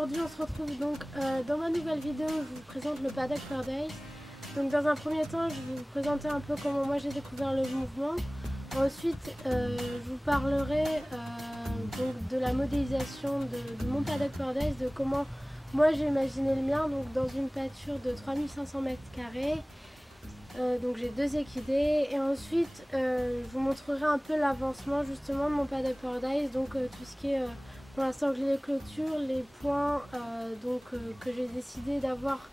aujourd'hui on se retrouve donc dans ma nouvelle vidéo où je vous présente le Paddock Paradise. Donc dans un premier temps je vais vous présenter un peu comment moi j'ai découvert le mouvement. Ensuite je vous parlerai donc de la modélisation de mon Paddock Paradise, de comment moi j'ai imaginé le mien, donc dans une pâture de 3500 m². Donc j'ai deux équidés et ensuite je vous montrerai un peu l'avancement justement de mon Paddock Paradise, donc tout ce qui est pour l'instant j'ai les clôtures, les points que j'ai décidé d'avoir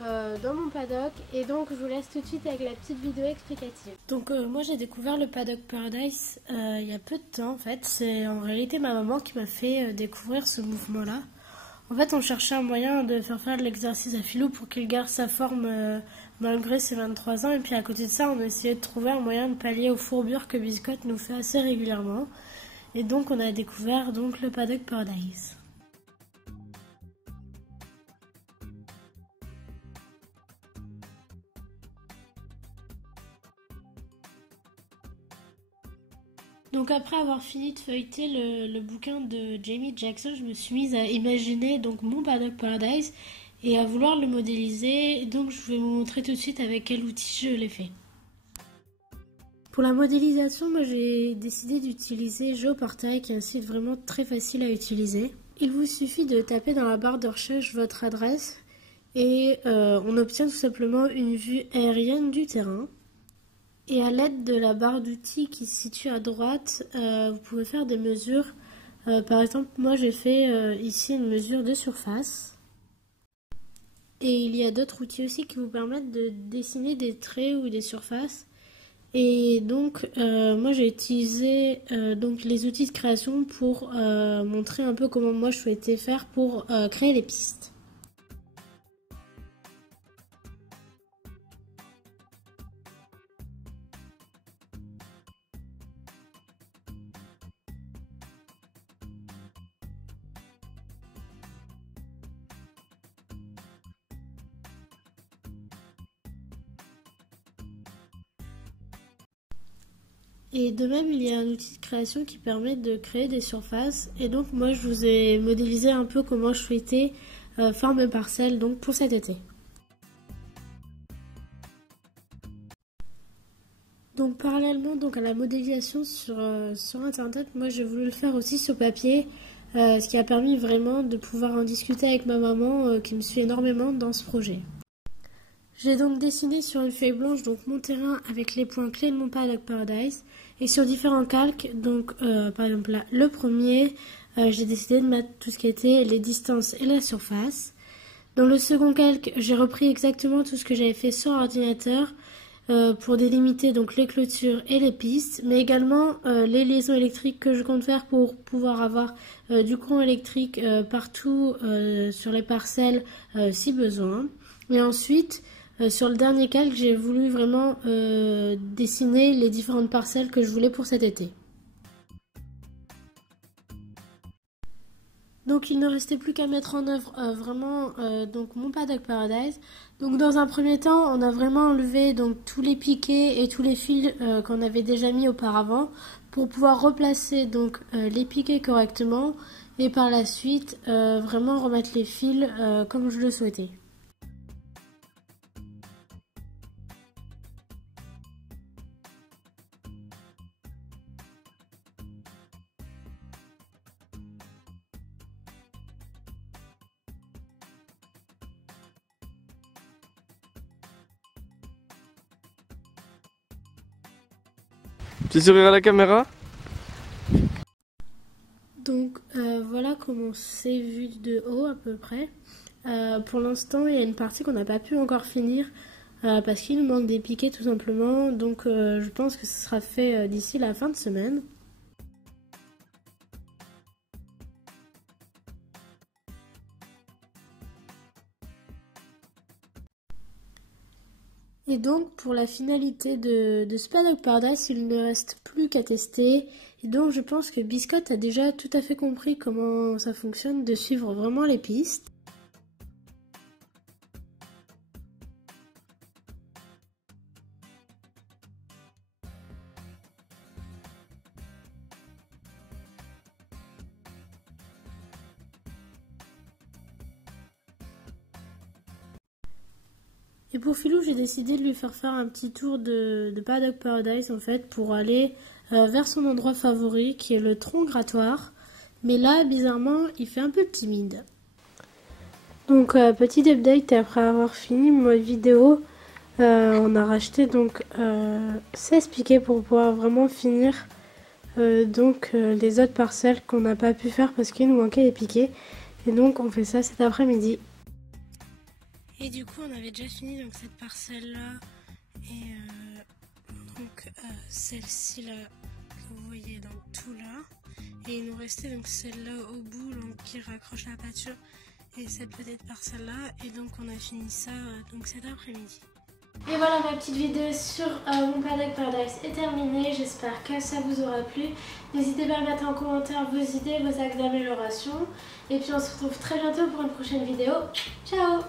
dans mon paddock, et donc je vous laisse tout de suite avec la petite vidéo explicative. Donc moi j'ai découvert le Paddock Paradise il y a peu de temps en fait. C'est en réalité ma maman qui m'a fait découvrir ce mouvement là. En fait, on cherchait un moyen de faire de l'exercice à Philou pour qu'il garde sa forme malgré ses 23 ans. Et puis à côté de ça, on a essayé de trouver un moyen de pallier aux fourbures que Biscotte nous fait assez régulièrement. Et donc on a découvert donc le Paddock Paradise. Donc après avoir fini de feuilleter le bouquin de Jamie Jackson, je me suis mise à imaginer donc mon Paddock Paradise et à vouloir le modéliser. Donc je vais vous montrer tout de suite avec quel outil je l'ai fait. Pour la modélisation, moi j'ai décidé d'utiliser GeoPortail, qui est un site vraiment très facile à utiliser. Il vous suffit de taper dans la barre de recherche votre adresse et on obtient tout simplement une vue aérienne du terrain. Et à l'aide de la barre d'outils qui se situe à droite, vous pouvez faire des mesures. Par exemple, moi j'ai fait ici une mesure de surface. Et il y a d'autres outils aussi qui vous permettent de dessiner des traits ou des surfaces. Et donc moi j'ai utilisé donc les outils de création pour montrer un peu comment moi je souhaitais faire pour créer les pistes. Et de même, il y a un outil de création qui permet de créer des surfaces. Et donc moi, je vous ai modélisé un peu comment je souhaitais faire mes parcelles donc pour cet été. Donc parallèlement donc à la modélisation sur internet, moi j'ai voulu le faire aussi sur papier, ce qui a permis vraiment de pouvoir en discuter avec ma maman qui me suit énormément dans ce projet. J'ai donc dessiné sur une feuille blanche donc mon terrain avec les points clés de mon Paddock Paradise, et sur différents calques. Donc par exemple là, le premier, j'ai décidé de mettre tout ce qui était les distances et la surface. Dans le second calque, j'ai repris exactement tout ce que j'avais fait sur ordinateur pour délimiter donc les clôtures et les pistes, mais également les liaisons électriques que je compte faire pour pouvoir avoir du courant électrique partout sur les parcelles si besoin. Et ensuite, sur le dernier calque, j'ai voulu vraiment dessiner les différentes parcelles que je voulais pour cet été. Donc il ne restait plus qu'à mettre en œuvre vraiment donc mon Paddock Paradise. Donc dans un premier temps, on a vraiment enlevé donc tous les piquets et tous les fils qu'on avait déjà mis auparavant pour pouvoir replacer donc les piquets correctement, et par la suite vraiment remettre les fils comme je le souhaitais. Petit sourire à la caméra. Donc voilà comment c'est vu de haut à peu près. Pour l'instant, il y a une partie qu'on n'a pas pu encore finir parce qu'il nous manque des piquets tout simplement. Donc je pense que ce sera fait d'ici la fin de semaine. Et donc pour la finalité de ce Paddock Paradise, il ne reste plus qu'à tester. Et donc je pense que Biscotte a déjà tout à fait compris comment ça fonctionne, de suivre vraiment les pistes. Et pour Philou, j'ai décidé de lui faire un petit tour de Paddock Paradise en fait pour aller vers son endroit favori qui est le tronc grattoir. Mais là, bizarrement, il fait un peu timide. Donc, petit update après avoir fini ma vidéo. On a racheté donc 16 piquets pour pouvoir vraiment finir les autres parcelles qu'on n'a pas pu faire parce qu'il nous manquait les piquets. Et donc, on fait ça cet après-midi. Et du coup, on avait déjà fini donc cette parcelle-là et celle-ci là que vous voyez donc tout là. Et il nous restait donc celle-là au bout donc, qui raccroche la pâture et cette petite parcelle-là. Et donc on a fini ça donc cet après-midi. Et voilà, ma petite vidéo sur mon Paddock Paradise est terminée. J'espère que ça vous aura plu. N'hésitez pas à mettre en commentaire vos idées, vos axes d'amélioration. Et puis on se retrouve très bientôt pour une prochaine vidéo. Ciao!